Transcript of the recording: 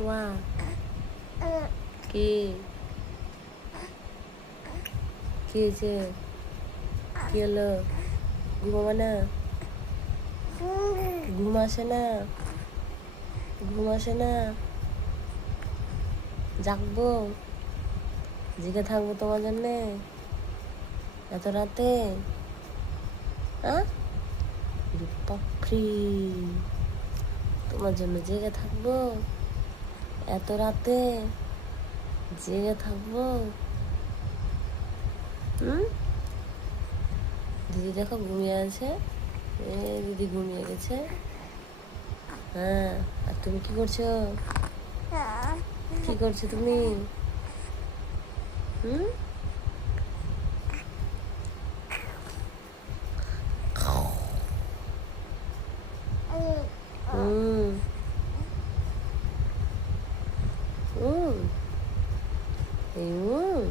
ওয়া কি কি হয়েছে? কি হলো? ঘুমাবে না? ঘুম আসে না? ঘুম আসে না? জাগবো? জেগে থাকবো তোমার জন্যে এত রাতে? বাপরে, তোমার জন্য জেগে থাকবো এত রাতে? জেগে থাকবো? দিদি দেখো ঘুমিয়ে আছে। দিদি ঘুমিয়ে গেছে। হ্যাঁ, আর তুমি কি করছো? কি করছো তুমি? হুম হুম হুম হুম